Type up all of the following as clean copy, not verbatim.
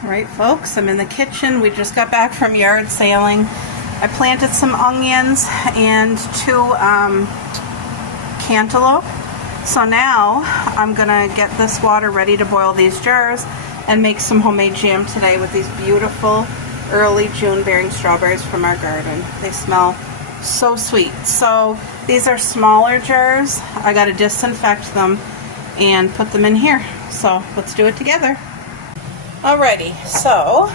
All right, folks, I'm in the kitchen. We just got back from yard sailing. I planted some onions and 2 cantaloupe. So now I'm gonna get this water ready to boil these jars and make some homemade jam today with these beautiful early June bearing strawberries from our garden. They smell so sweet. So these are smaller jars. I gotta disinfect them and put them in here. So let's do it together. Alrighty, so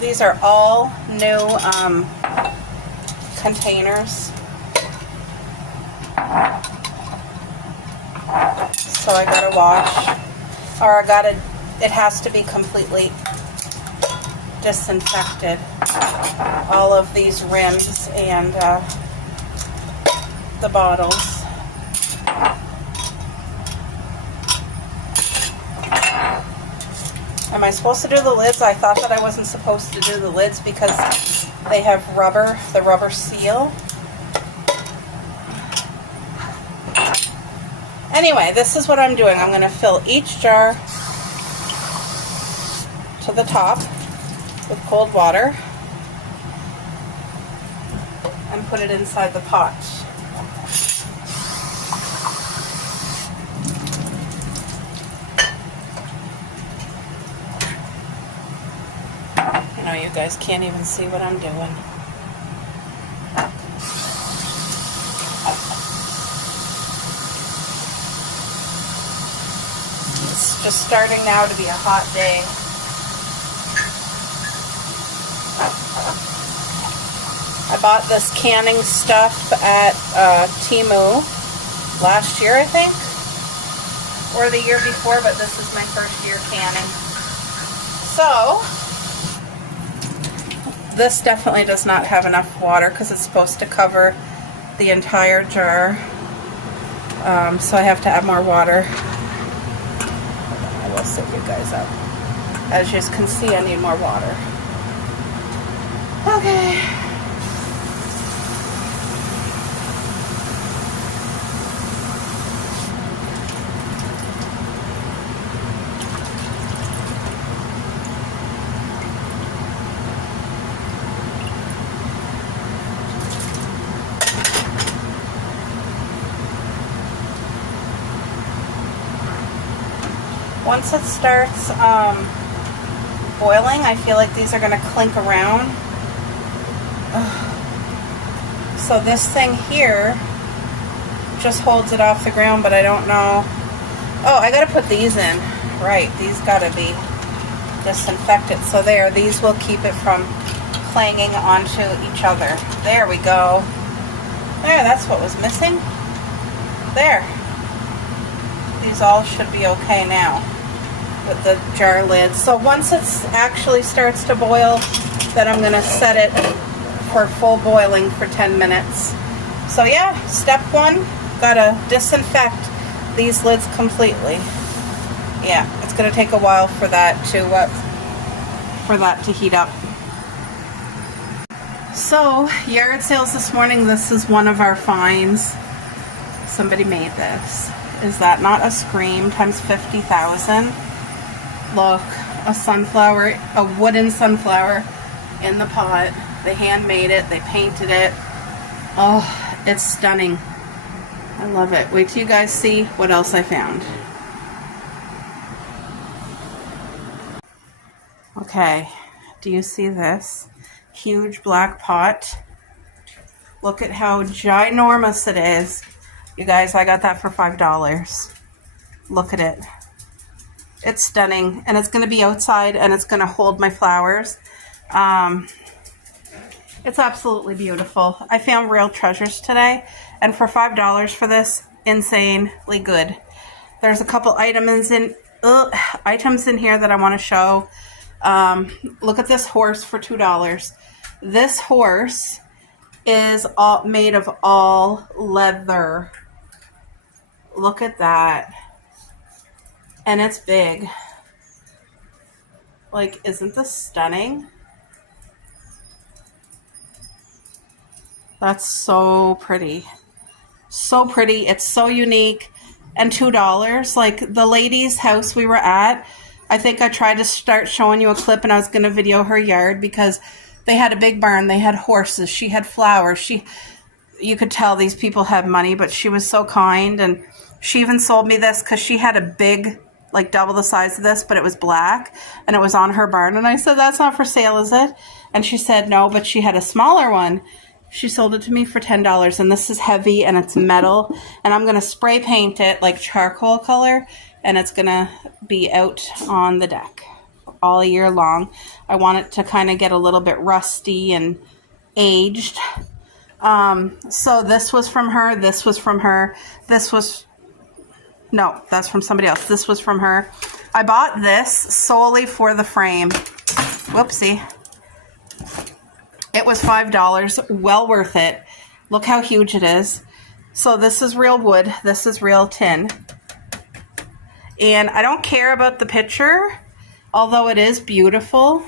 these are all new containers. So I gotta wash, or it has to be completely disinfected. All of these rims and the bottles. Am I supposed to do the lids? I thought that I wasn't supposed to do the lids because they have rubber, the rubber seal. Anyway, this is what I'm doing. I'm going to fill each jar to the top with cold water and put it inside the pot. I know you guys can't even see what I'm doing. It's just starting now to be a hot day. I bought this canning stuff at Temu last year, I think, or the year before, but this is my first year canning. So this definitely does not have enough water because it's supposed to cover the entire jar. So I have to add more water. I will set you guys up. As you can see, I need more water. Okay. Once it starts boiling, I feel like these are going to clink around. Ugh. So this thing here just holds it off the ground, but I don't know. Oh, I got to put these in. Right, these got to be disinfected. So there, these will keep it from clanging onto each other. There we go. There, that's what was missing. There. These all should be okay now with the jar lids. So once it actually starts to boil, then I'm going to set it for full boiling for 10 minutes. So yeah, step 1, gotta disinfect these lids completely. Yeah, it's going to take a while for that to heat up. So yard sales this morning. This is one of our finds. Somebody made this. Is that not a scream times 50,000? Look, a sunflower, a wooden sunflower in the pot. They handmade it, they painted it. Oh, it's stunning. I love it. Wait till you guys see what else I found. Okay, do you see this? Huge black pot. Look at how ginormous it is. You guys, I got that for $5. Look at it. It's stunning, and it's going to be outside, and it's going to hold my flowers. It's absolutely beautiful. I found real treasures today, and for $5 for this, insanely good. There's a couple items in here that I want to show. Look at this horse for $2. This horse is all made of all leather. Look at that. And it's big. Like, isn't this stunning? That's so pretty. So pretty. It's so unique. and $2. Like the lady's house we were at, I think I tried to start showing you a clip and I was going to video her yard because they had a big barn. They had horses. She had flowers. You could tell these people had money, but she was so kind. And she even sold me this because she had a big, like double the size of this, but it was black and it was on her barn. And I said, that's not for sale, is it? And she said, no, but she had a smaller one. She sold it to me for $10, and this is heavy and it's metal, and I'm going to spray paint it like charcoal color, and it's going to be out on the deck all year long. I want it to kind of get a little bit rusty and aged. So this was from her, this was from her, no, that's from somebody else. This was from her. I bought this solely for the frame. Whoopsie. It was $5, well worth it. Look how huge it is. So this is real wood, this is real tin. And I don't care about the picture, although it is beautiful,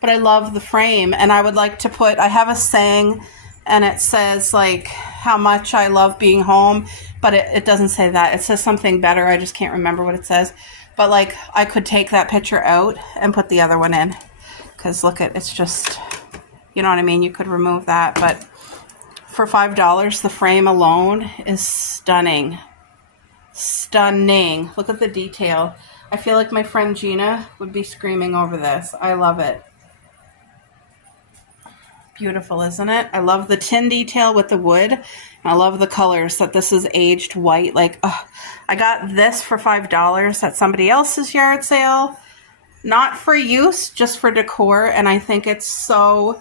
but I love the frame. And I would like to put, I have a saying, and it says like how much I love being home, but it doesn't say that. It says something better, I just can't remember what it says. But like I could take that picture out and put the other one in, because look at, it's just, you know what I mean? You could remove that, but for $5, the frame alone is stunning. Stunning. Look at the detail. I feel like my friend Gina would be screaming over this. I love it. Beautiful, isn't it? I love the tin detail with the wood. I love the colors, that this is aged white. Like, oh, I got this for $5 at somebody else's yard sale. Not for use, just for decor, and I think it's so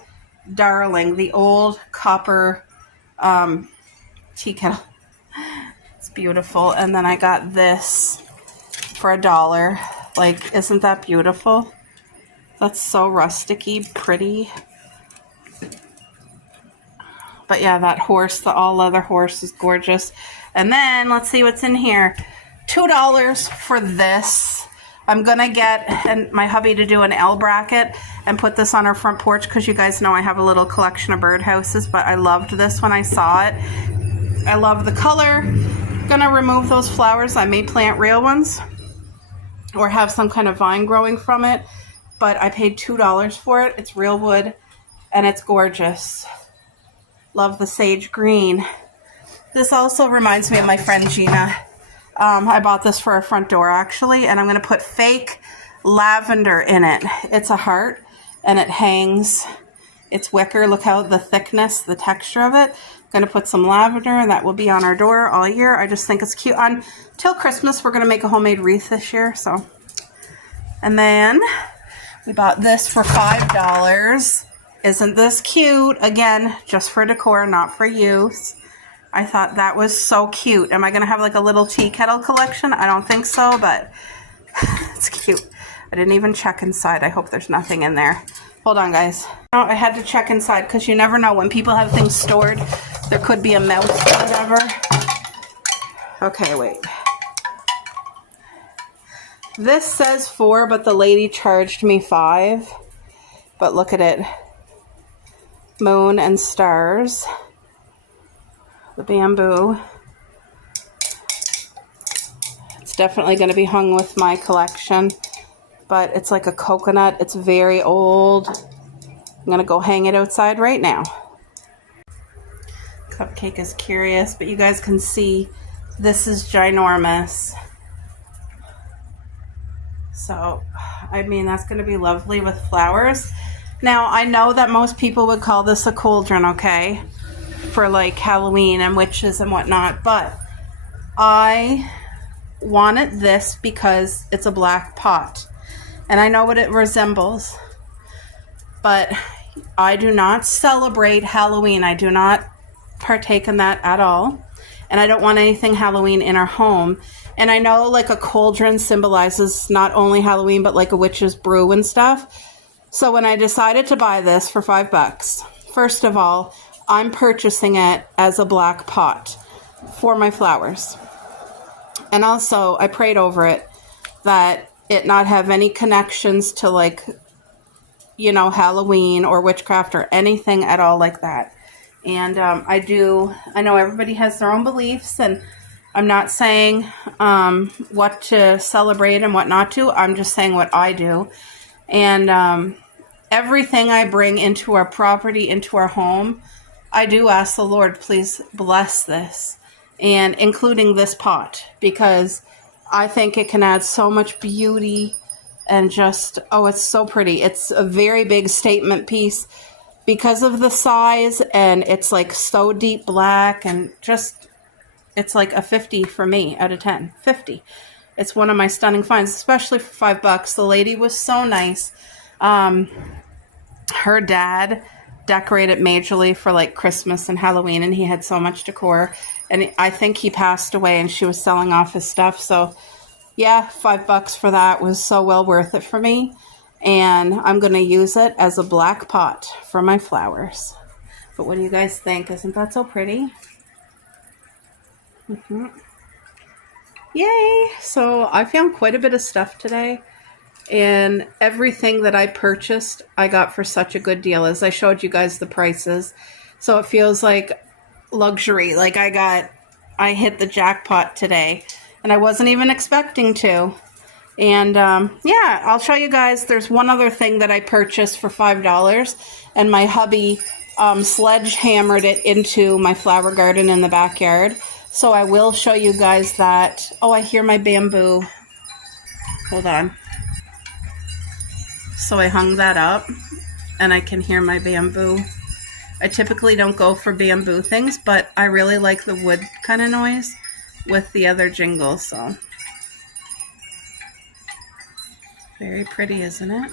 darling. The old copper tea kettle. It's beautiful. And then I got this for $1. Like, isn't that beautiful? That's so rusticy, pretty. But yeah, that horse, the all leather horse, is gorgeous. And then let's see what's in here. $2 for this. I'm gonna get my hubby to do an L bracket and put this on our front porch, because you guys know I have a little collection of birdhouses, but I loved this when I saw it. I love the color. Gonna remove those flowers. I may plant real ones or have some kind of vine growing from it, but I paid $2 for it. It's real wood and it's gorgeous. Love the sage green. This also reminds me of my friend Gina. I bought this for our front door actually, and I'm going to put fake lavender in it. It's a heart and it hangs. It's wicker. Look how the thickness, the texture of it. I'm going to put some lavender, and that will be on our door all year. I just think it's cute. Until Christmas, we're going to make a homemade wreath this year. So, and then we bought this for $5. Isn't this cute? Again, just for decor, not for use. I thought that was so cute. Am I going to have like a little tea kettle collection? I don't think so, but it's cute. I didn't even check inside. I hope there's nothing in there. Hold on, guys. Oh, I had to check inside because you never know. When people have things stored, there could be a mouse or whatever. Okay, wait. This says 4, but the lady charged me 5. But look at it. Moon and stars. The bamboo. It's definitely going to be hung with my collection, but it's like a coconut. It's very old. I'm going to go hang it outside right now. Cupcake is curious, but you guys can see this is ginormous. So, I mean, that's going to be lovely with flowers. Now, I know that most people would call this a cauldron, okay? For like Halloween and witches and whatnot, but I wanted this because it's a black pot and I know what it resembles, but I do not celebrate Halloween. I do not partake in that at all, and I don't want anything Halloween in our home. And I know like a cauldron symbolizes not only Halloween but like a witch's brew and stuff. So when I decided to buy this for $5, first of all, I'm purchasing it as a black pot for my flowers. And also, I prayed over it that it not have any connections to, like, you know, Halloween or witchcraft or anything at all like that. And I know everybody has their own beliefs, and I'm not saying what to celebrate and what not to. I'm just saying what I do. And everything I bring into our property, into our home, I do ask the Lord, please bless this, and including this pot, because I think it can add so much beauty and just, oh, it's so pretty. It's a very big statement piece because of the size, and it's like so deep black, and just, it's like a 50 for me out of 10. 50. It's one of my stunning finds, especially for $5. The lady was so nice. Her dad decorated majorly for like Christmas and Halloween, and he had so much decor, and I think he passed away, and she was selling off his stuff. So yeah, $5 for that was so well worth it for me. And I'm going to use it as a black pot for my flowers. But what do you guys think? Isn't that so pretty? Yay! So I found quite a bit of stuff today. And everything that I purchased, I got for such a good deal. As I showed you guys the prices. So it feels like luxury. Like I hit the jackpot today. And I wasn't even expecting to. And yeah, I'll show you guys. There's one other thing that I purchased for $5. And my hubby sledgehammered it into my flower garden in the backyard. So I will show you guys that. Oh, I hear my bamboo. Hold on. So I hung that up, and I can hear my bamboo. I typically don't go for bamboo things, but I really like the wood kind of noise with the other jingles. So very pretty, isn't it?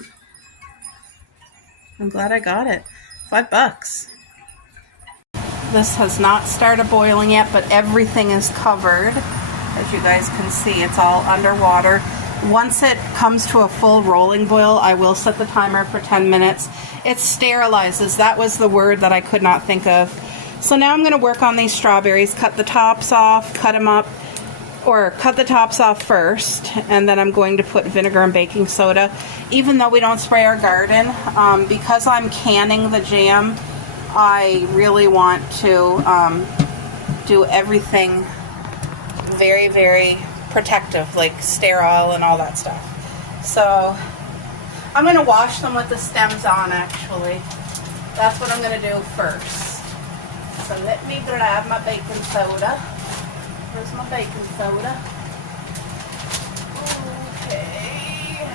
I'm glad I got it. $5. This has not started boiling yet, but everything is covered. As you guys can see, it's all underwater. Once it comes to a full rolling boil, I will set the timer for 10 minutes. It sterilizes. That was the word that I could not think of. So now I'm going to work on these strawberries, cut the tops off, cut them up, or cut the tops off first, and then I'm going to put vinegar and baking soda. Even though we don't spray our garden, because I'm canning the jam, I really want to do everything very, very protective, like sterile and all that stuff. So I'm going to wash them with the stems on, actually. That's what I'm going to do first. So let me grab my baking soda. Where's my baking soda? Okay.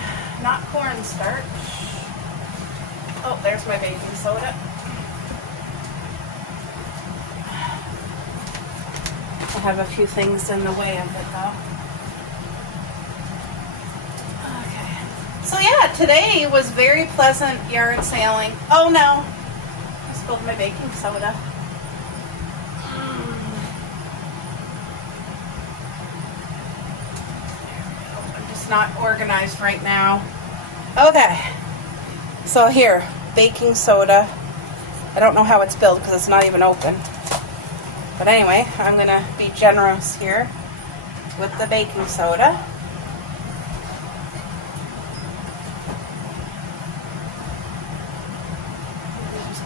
Not cornstarch. Oh, there's my baking soda. I have a few things in the way of it, though. So yeah, today was very pleasant yard sailing. Oh no, I spilled my baking soda. I'm just not organized right now. Okay, so here, baking soda. I don't know how it's spilled because it's not even open. But anyway, I'm gonna be generous here with the baking soda.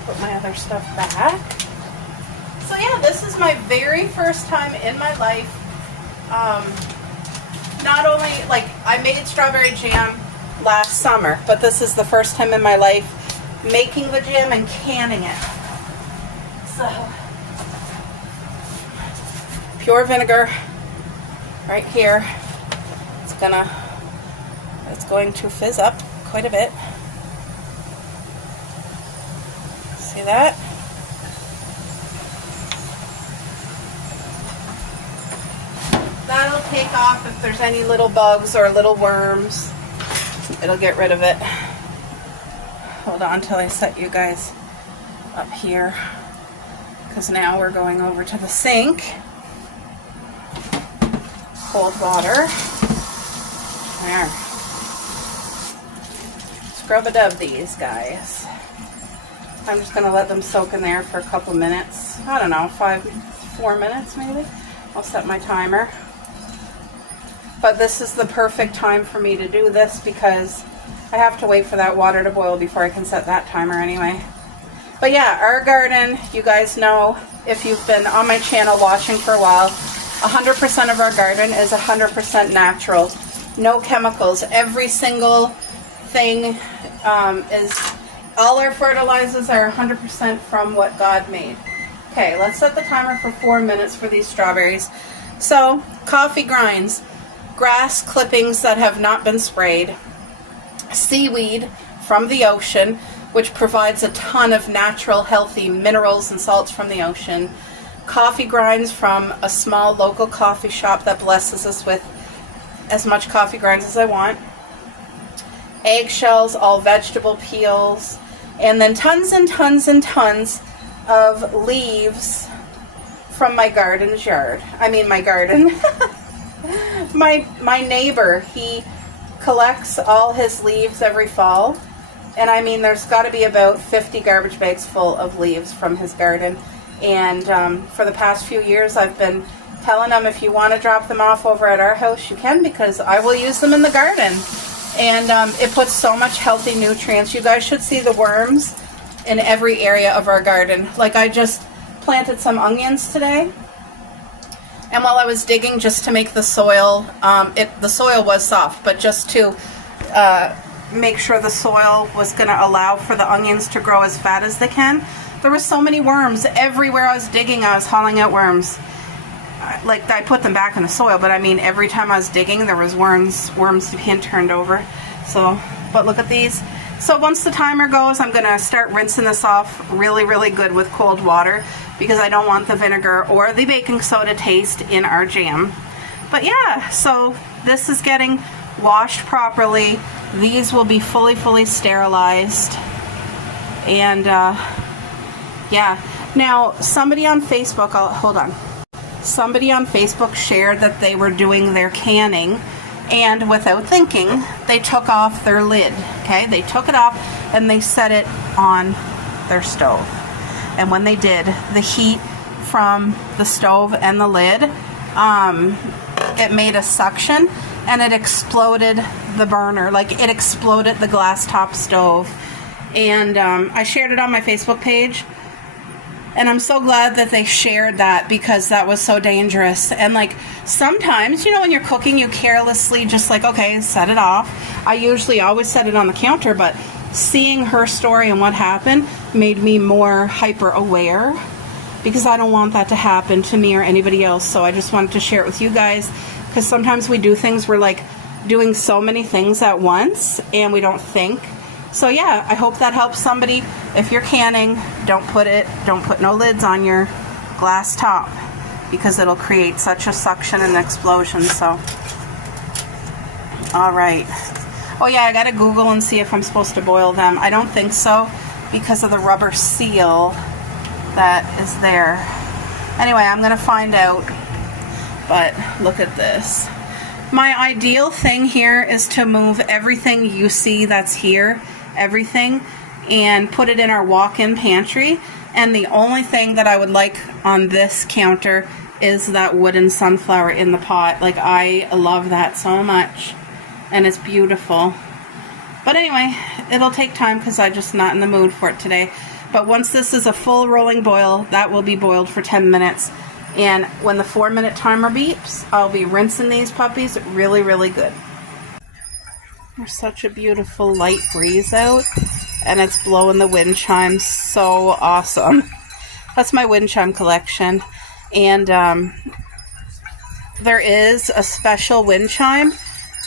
Put my other stuff back. So yeah, this is my very first time in my life. Not only, like, I made strawberry jam last summer, but this is the first time in my life making the jam and canning it. So, pure vinegar right here. It's going to fizz up quite a bit. See that? That'll take off if there's any little bugs or little worms. It'll get rid of it. Hold on till I set you guys up here, because now we're going over to the sink. Cold water. There. Scrub-a-dub these guys. I'm just going to let them soak in there for a couple minutes. I don't know, 4 minutes maybe. I'll set my timer. But this is the perfect time for me to do this because I have to wait for that water to boil before I can set that timer anyway. But yeah, our garden, you guys know, if you've been on my channel watching for a while, 100% of our garden is 100% natural. No chemicals. Every single thing all our fertilizers are 100% from what God made. Okay, let's set the timer for 4 minutes for these strawberries. So, coffee grinds, grass clippings that have not been sprayed, seaweed from the ocean, which provides a ton of natural, healthy minerals and salts from the ocean, coffee grinds from a small local coffee shop that blesses us with as much coffee grinds as I want, eggshells, all vegetable peels, and then tons and tons and tons of leaves from my garden's yard. I mean my garden. my neighbor, he collects all his leaves every fall, and I mean there's got to be about 50 garbage bags full of leaves from his garden. And for the past few years I've been telling him, if you want to drop them off over at our house, you can, because I will use them in the garden. And it puts so much healthy nutrients. You guys should see the worms in every area of our garden. Like, I just planted some onions today, and while I was digging just to make the soil, the soil was soft, but just to make sure the soil was going to allow for the onions to grow as fat as they can, there were so many worms. Everywhere I was digging, I was hauling out worms. Like, I put them back in the soil, but I mean every time I was digging there was worms being turned over. So, but look at these. So once the timer goes, I'm gonna start rinsing this off really, really good with cold water, because I don't want the vinegar or the baking soda taste in our jam. But yeah, so this is getting washed properly. These will be fully sterilized. And yeah, now somebody on Facebook, hold on. Somebody on Facebook shared that they were doing their canning, and without thinking, they took off their lid. Okay, they took it off and they set it on their stove. And when they did, the heat from the stove and the lid, it made a suction, and it exploded the burner. Like, it exploded the glass top stove. And I shared it on my Facebook page. And I'm so glad that they shared that, because that was so dangerous. And like, sometimes, you know, when you're cooking, you carelessly just like, okay, set it off. I usually always set it on the counter, but seeing her story and what happened made me more hyper aware, because I don't want that to happen to me or anybody else. So I just wanted to share it with you guys, because sometimes we do things, we're like doing so many things at once and we don't think. So yeah, I hope that helps somebody. If you're canning, don't put no lids on your glass top, because it'll create such a suction and explosion. So, all right. Oh yeah, I gotta Google and see if I'm supposed to boil them. I don't think so, because of the rubber seal that is there. Anyway, I'm gonna find out. But look at this. My ideal thing here is to move everything you see that's here, everything, and put it in our walk-in pantry. And the only thing that I would like on this counter is that wooden sunflower in the pot. Like, I love that so much, and it's beautiful. But anyway, it'll take time because I'm just not in the mood for it today. But once this is a full rolling boil, that will be boiled for 10 minutes. And when the 4-minute timer beeps, I'll be rinsing these puppies really, really good. There's such a beautiful light breeze out, and it's blowing the wind chimes. So awesome. That's my wind chime collection. And there is a special wind chime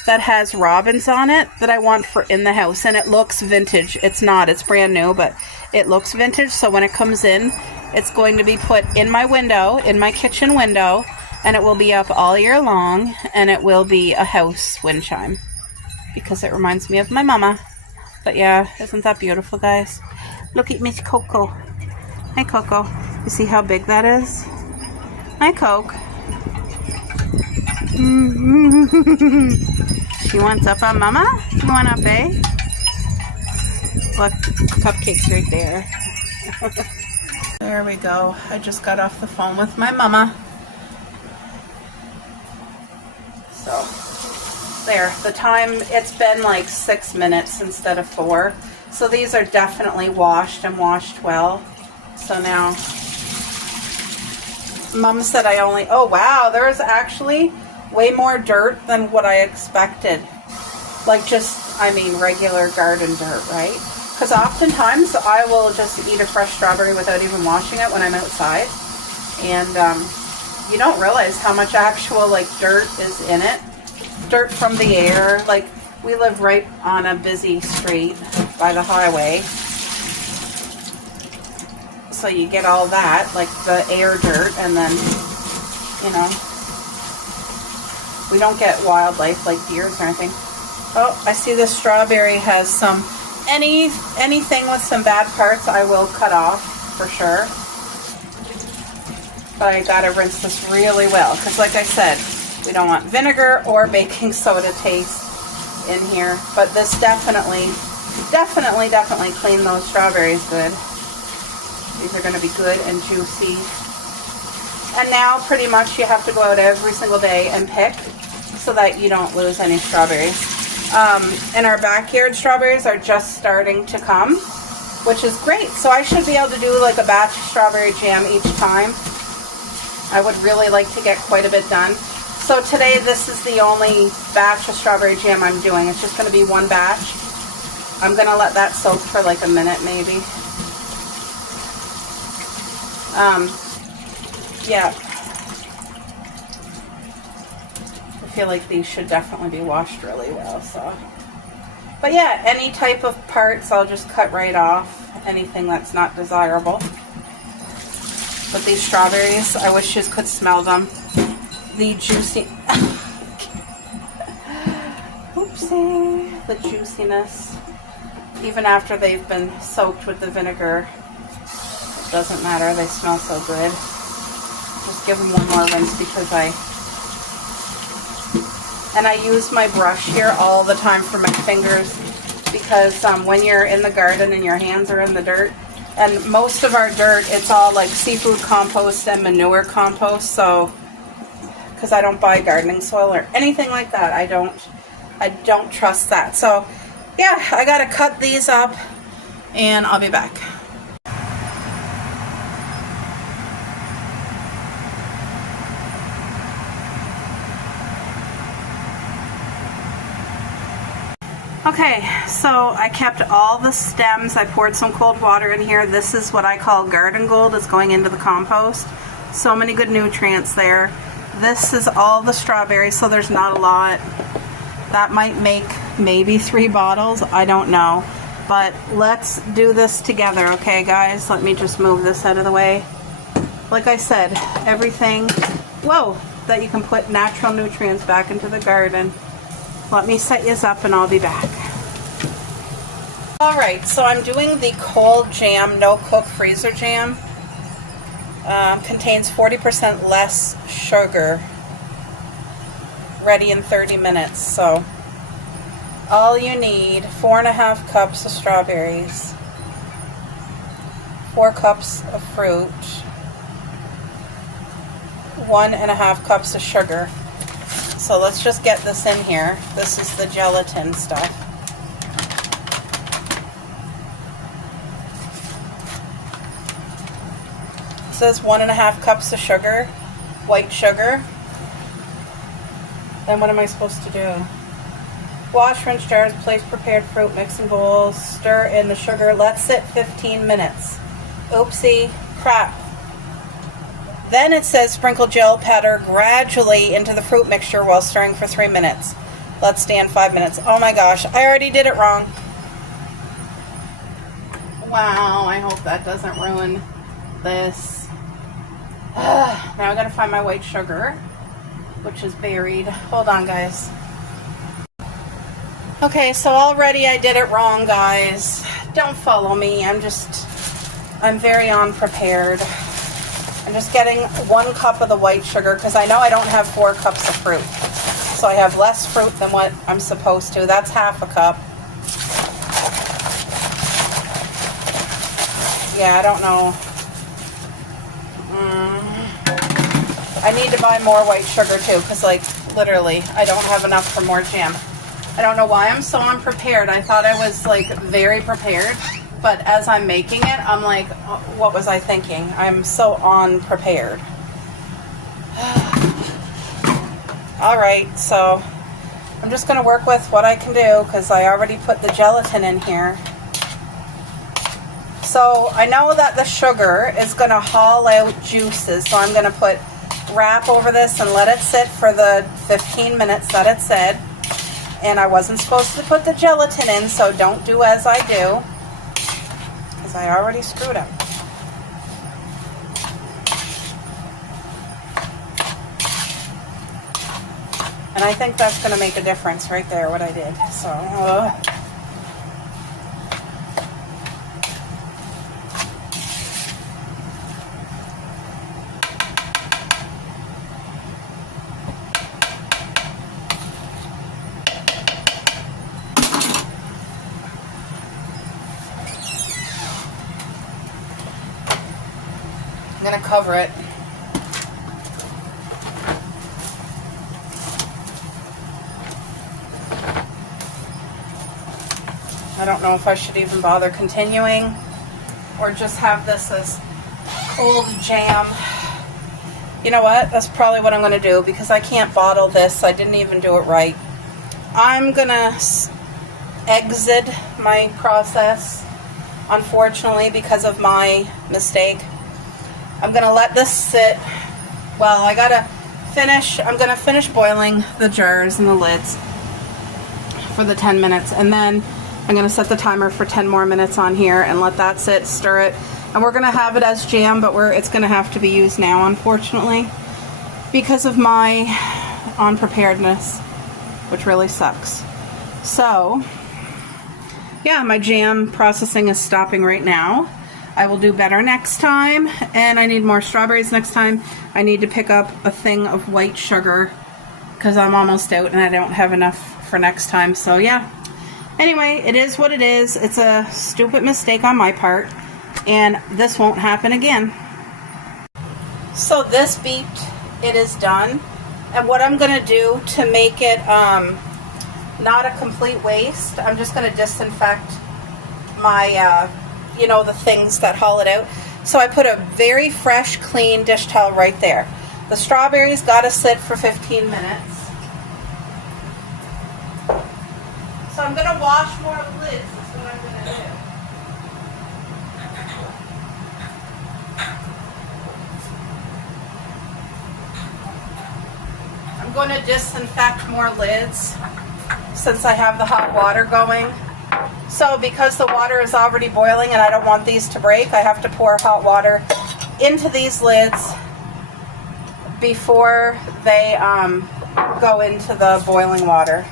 that has robins on it that I want for in the house, and it looks vintage. It's not, it's brand new, but it looks vintage. So when it comes in, it's going to be put in my window, in my kitchen window, and it will be up all year long, and it will be a house wind chime, because it reminds me of my mama. But yeah, isn't that beautiful, guys? Look at Miss Coco. Hi, Coco. You see how big that is? Hi, Coke. She wants up on mama? You want up, eh? Look, cupcakes right there. There we go. I just got off the phone with my mama. So, there. The time, it's been like 6 minutes instead of 4. So these are definitely washed and washed well. So now, Mom said I only, oh wow, there's actually way more dirt than what I expected. Like just, I mean, regular garden dirt, right? Because oftentimes I will just eat a fresh strawberry without even washing it when I'm outside. And you don't realize how much actual like dirt is in it. Dirt from the air. Like we live right on a busy street by the highway. So you get all that, like the air dirt, and then, you know, we don't get wildlife like deers or anything. Oh, I see this strawberry has some, anything with some bad parts I will cut off for sure. But I gotta rinse this really well, because like I said, we don't want vinegar or baking soda taste in here. But this definitely clean those strawberries good. These are going to be good and juicy. And now pretty much you have to go out every single day and pick so that you don't lose any strawberries. And our backyard strawberries are just starting to come, which is great. So I should be able to do like a batch of strawberry jam each time. I would really like to get quite a bit done. So today this is the only batch of strawberry jam I'm doing. It's just going to be one batch. I'm going to let that soak for like a minute maybe. Yeah, I feel like these should definitely be washed really well, so. But yeah, any type of parts I'll just cut right off, anything that's not desirable. But these strawberries, I wish you could smell them. The juicy, oopsie, the juiciness, even after they've been soaked with the vinegar. Doesn't matter, they smell so good. Just give them one more rinse because I use my brush here all the time for my fingers, because when you're in the garden and your hands are in the dirt, and most of our dirt, it's all like seafood compost and manure compost, so because I don't buy gardening soil or anything like that, I don't trust that. So yeah, I gotta cut these up and I'll be back. Okay, so I kept all the stems. I poured some cold water in here. This is what I call garden gold. It's going into the compost. So many good nutrients there. This is all the strawberries, so there's not a lot. That might make maybe 3 bottles. I don't know. But let's do this together, okay, guys? Let me just move this out of the way. Like I said, everything, whoa, that you can put natural nutrients back into the garden. Let me set these up and I'll be back. Alright, so I'm doing the cold jam, no cook freezer jam. Contains 40% less sugar. Ready in 30 minutes. So all you need, 4.5 cups of strawberries, 4 cups of fruit, 1.5 cups of sugar. So let's just get this in here. This is the gelatin stuff. It says 1.5 cups of sugar, white sugar. Then what am I supposed to do? Wash, rinse jars, place prepared fruit, mix in bowls, stir in the sugar, let sit 15 minutes. Oopsie, crap. Then it says sprinkle gel powder gradually into the fruit mixture while stirring for 3 minutes. Let stand 5 minutes. Oh my gosh, I already did it wrong. Wow, I hope that doesn't ruin this. Now I gotta find my white sugar, which is buried. Hold on, guys. Okay, so already I did it wrong, guys. Don't follow me. I'm very unprepared. I'm just getting 1 cup of the white sugar because I know I don't have 4 cups of fruit. So I have less fruit than what I'm supposed to. That's half a cup. Yeah, I don't know. I need to buy more white sugar too because, like, literally, I don't have enough for more jam. I don't know why I'm so unprepared. I thought I was, like, very prepared. But as I'm making it, I'm like, what was I thinking? I'm so unprepared. All right, so I'm just going to work with what I can do because I already put the gelatin in here. So I know that the sugar is going to haul out juices, so I'm going to put wrap over this and let it sit for the 15 minutes that it said. And I wasn't supposed to put the gelatin in, so don't do as I do, because I already screwed up. And I think that's going to make a difference right there, what I did. So, I'm going to cover it. I don't know if I should even bother continuing or just have this as cold jam. You know what? That's probably what I'm going to do because I can't bottle this. I didn't even do it right. I'm going to exit my process, unfortunately, because of my mistake. I'm going to let this sit. Well, I got to finish. I'm going to finish boiling the jars and the lids for the 10 minutes. And then I'm going to set the timer for 10 more minutes on here and let that sit, stir it. And we're going to have it as jam, but it's going to have to be used now, unfortunately, because of my unpreparedness, which really sucks. So, yeah, my jam processing is stopping right now. I will do better next time, and I need more strawberries next time. I need to pick up a thing of white sugar because I'm almost out and I don't have enough for next time. So, yeah. Anyway, it is what it is. It's a stupid mistake on my part, and this won't happen again. So this beeped, it is done. And what I'm going to do to make it not a complete waste, I'm just going to disinfect my, the things that haul it out. So I put a very fresh, clean dish towel right there. The strawberries got to sit for 15 minutes. So I'm going to wash more lids, that's what I'm going to do. I'm going to disinfect more lids since I have the hot water going. So because the water is already boiling and I don't want these to break, I have to pour hot water into these lids before they go into the boiling water.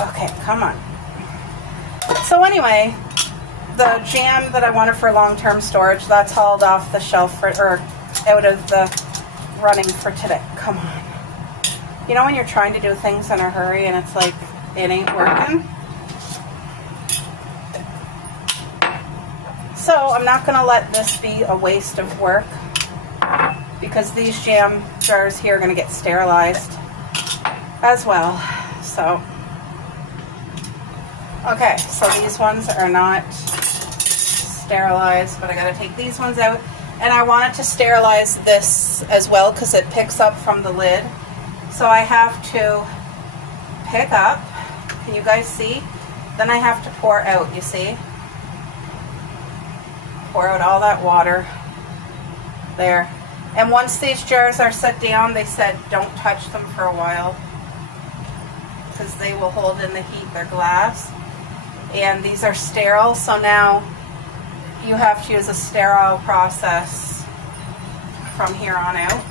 Okay, come on. So anyway, the jam that I wanted for long-term storage, that's hauled off the shelf or out of the running for today. Come on. You know when you're trying to do things in a hurry and it's like, it ain't working? So I'm not going to let this be a waste of work because these jam jars here are going to get sterilized as well. So, okay, so these ones are not sterilized, but I got to take these ones out. And I wanted to sterilize this as well because it picks up from the lid. So I have to pick up, can you guys see? Then I have to pour out, you see? Pour out all that water there. And once these jars are set down, they said don't touch them for a while because they will hold in the heat. They're glass. And these are sterile, so now you have to use a sterile process from here on out.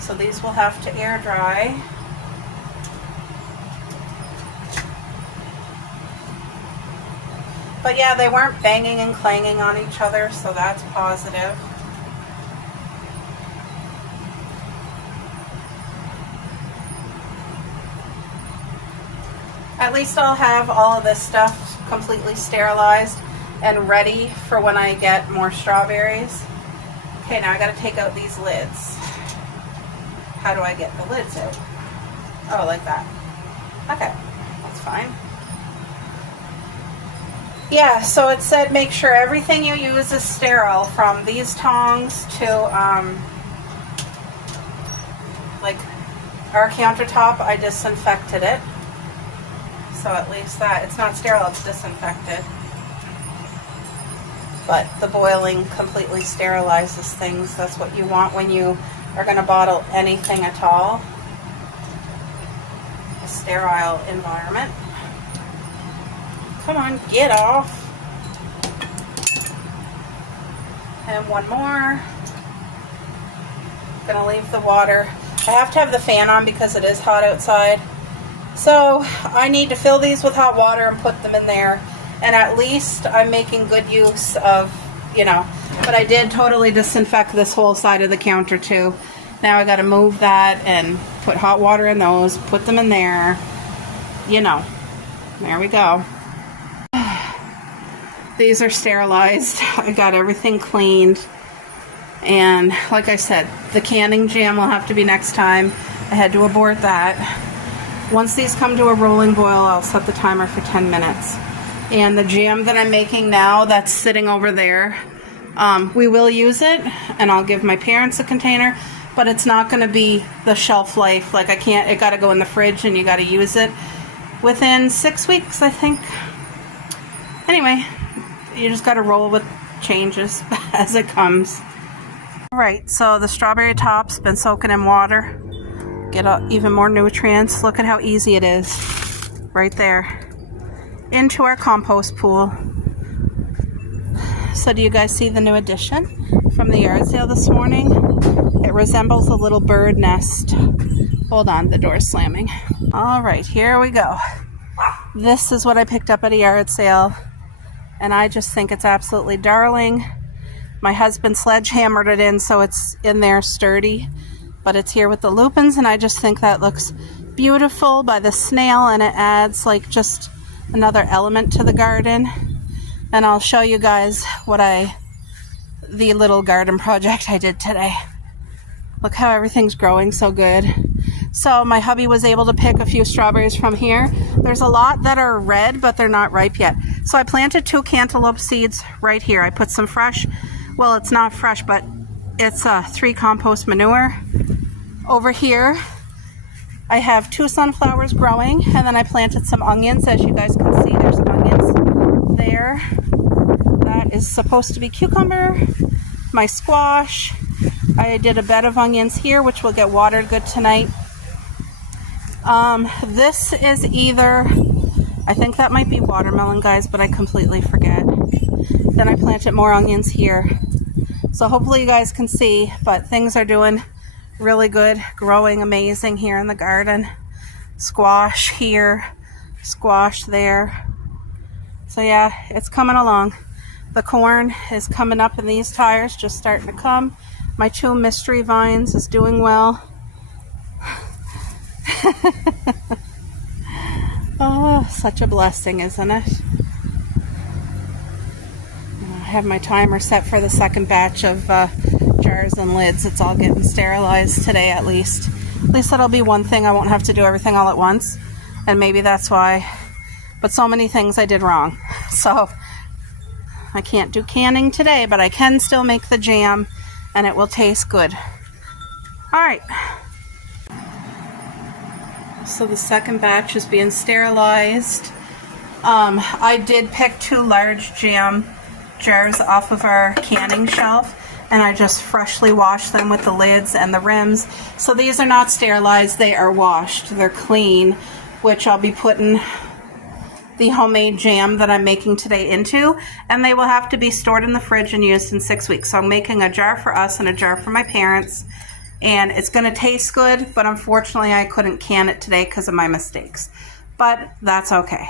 So these will have to air dry. But yeah, they weren't banging and clanging on each other, so that's positive. At least I'll have all of this stuff completely sterilized and ready for when I get more strawberries. Okay, now I gotta take out these lids. How do I get the lids out? Oh, like that. Okay, that's fine. Yeah, so it said make sure everything you use is sterile, from these tongs to like our countertop. I disinfected it, so at least that it's not sterile, it's disinfected. But the boiling completely sterilizes things. That's what you want when you are going to bottle anything at all. A sterile environment. Come on, get off. And one more. Gonna leave the water. I have to have the fan on because it is hot outside. So I need to fill these with hot water and put them in there. And at least I'm making good use of, you know, but I did totally disinfect this whole side of the counter too. Now I gotta move that and put hot water in those, put them in there, you know. There we go. These are sterilized. I got everything cleaned. And like I said, the canning jam will have to be next time. I had to abort that. Once these come to a rolling boil, I'll set the timer for 10 minutes. And the jam that I'm making now, that's sitting over there, we will use it, and I'll give my parents a container, but it's not going to be the shelf life. Like I can't, it got to go in the fridge and you got to use it within 6 weeks, I think. Anyway, you just got to roll with changes as it comes. All right, so the strawberry top's been soaking in water. Get even more nutrients. Look at how easy it is. Right there. Into our compost pool. So do you guys see the new addition from the yard sale this morning? It resembles a little bird nest. Hold on, the door's slamming. All right, here we go. This is what I picked up at a yard sale, and I just think it's absolutely darling. My husband sledgehammered it in so it's in there sturdy, but it's here with the lupins, and I just think that looks beautiful by the snail, and it adds like just another element to the garden. And I'll show you guys what the little garden project I did today. Look how everything's growing so good. So my hubby was able to pick a few strawberries from here. There's a lot that are red, but they're not ripe yet. So I planted 2 cantaloupe seeds right here. I put some fresh, well, it's not fresh, but it's 3 compost manure. Over here, I have 2 sunflowers growing, and then I planted some onions. As you guys can see, there's onions there. That is supposed to be cucumber. My squash. I did a bed of onions here, which will get watered good tonight. This is either, I think that might be watermelon, guys, but I completely forget. Then I planted more onions here. So hopefully you guys can see, but things are doing really good, growing amazing here in the garden. Squash here, squash there. So yeah, it's coming along. The corn is coming up in these tires, just starting to come. My 2 mystery vines is doing well. Oh, such a blessing, isn't it? I have my timer set for the second batch of jars and lids. It's all getting sterilized today at least. At least that'll be one thing. I won't have to do everything all at once. And maybe that's why. But so many things I did wrong. So I can't do canning today, but I can still make the jam and it will taste good. All right. So the second batch is being sterilized. I did pick 2 large jam jars off of our canning shelf, and I just freshly washed them with the lids and the rims. So these are not sterilized, they are washed. They're clean, which I'll be putting the homemade jam that I'm making today into, and they will have to be stored in the fridge and used in 6 weeks. So I'm making a jar for us and a jar for my parents, and it's going to taste good, but unfortunately I couldn't can it today because of my mistakes. But that's okay.